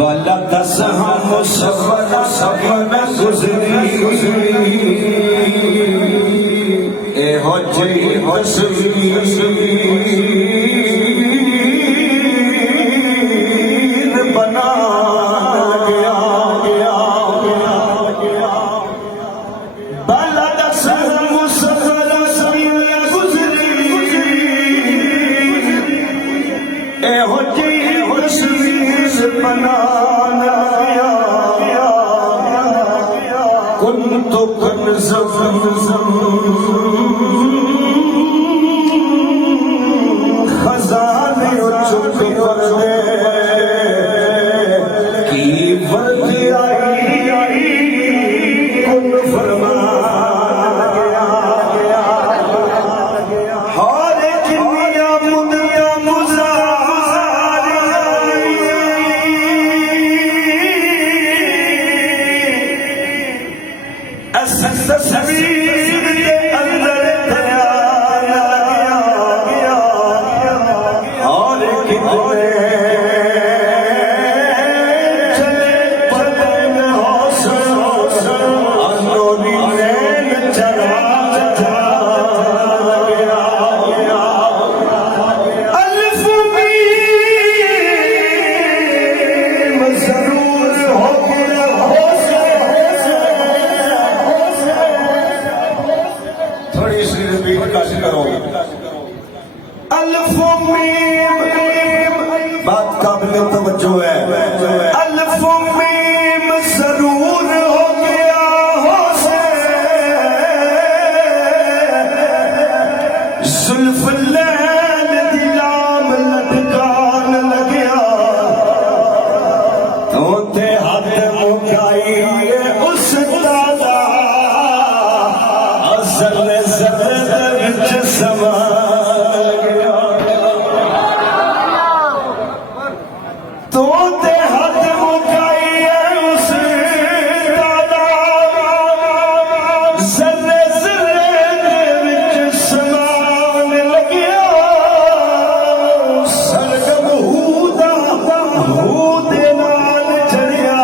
वाला दस हम सफर गुजरी ए हो जी तस्वीर बना गया वाला दस हम सफर गुजरी ए हो जी तस्वीर बना तो खजाने चुप कर दे की वर्दी आई कुन फरमा हर किनिया मुनिया तस्वीर के अंदर गया और कितने चले पवन हौसला अंदोनी नैन चला गया अल्फ मीम जरूर हो गया थोड़ी सी रिपीट करो अल्फ मीम बात काबिल तवज्जो है अल्फ मीम जरूर हो गया जुल्फ लैल दिलाम लटकान लगिया तो ते हाथ मुकाई उस दादा समा तो ते हाथ मुकाई उस दादा जल्ले जल्ले विच समान लगिया सरगम हूदा हूदे नाल चढ़िया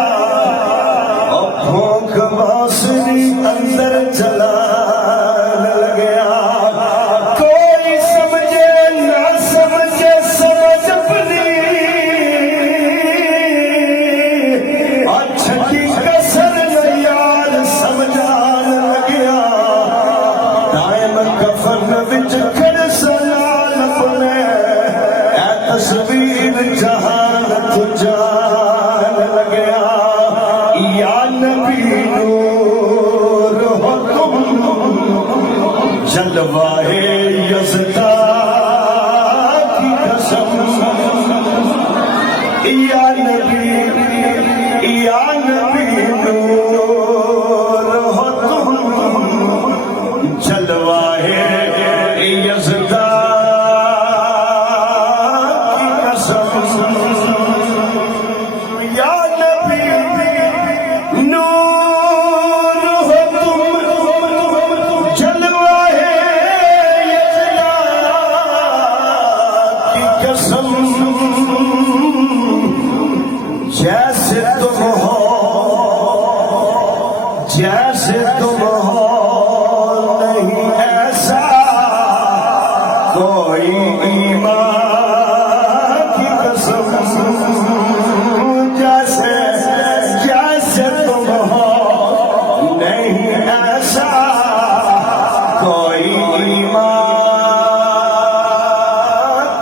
भोंक बांसुरी अंदर चला तस्वीर जहान तुझान लगे या नबी नूर हो तुम जलवाए यज़दा की कसम या नबी नूर हो तुम जलवाए यज़दा जैसे तुम हो नहीं ऐसा कोई ईमान की कसम जैसे तुम हो नहीं ऐसा कोई ईमान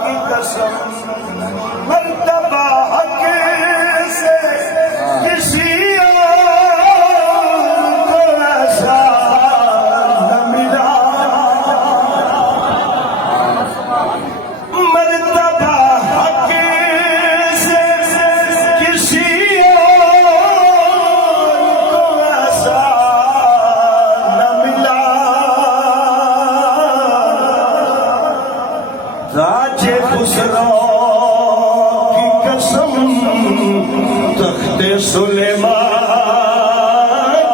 की कसम मर्तबा हक से किसी राजे खुसरो की कसम तख्ते सुलेमान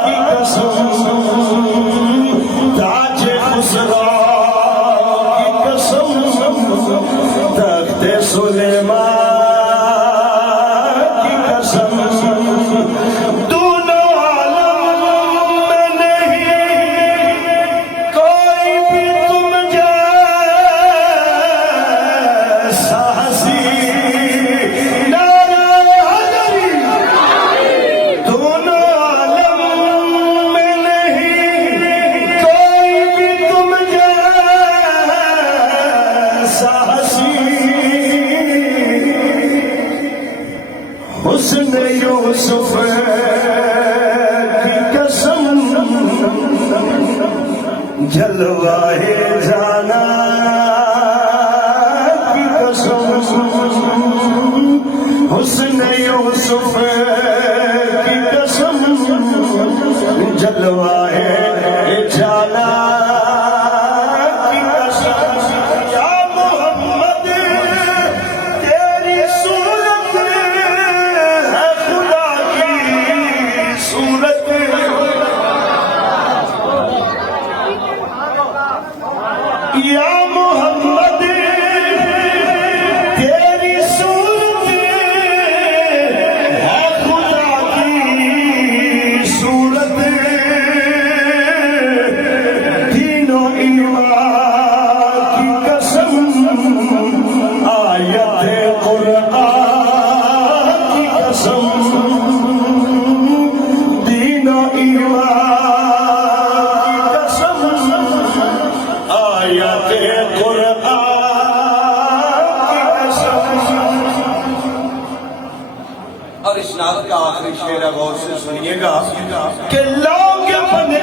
की कसम राजे खुसरो की कसम तख्ते सुलेमान की कसम हुस्न यूसुफ की कसम जलवाए जाना की कसम हुस्न यूसुफ की कसम जलवाए जाना की कसम या मोहम्मद तेरी सूरत है खुदा की सूरत या मोहम्मद तेरी सूरत है खुदा की सूरत तीनों ईमान की कसम आयत कुरान की कसम तीनों ईमान की कसम आयत कुरान की कसम। और इस नात का आखिरी शेर है, गौर से सुनिएगा कि लोग बने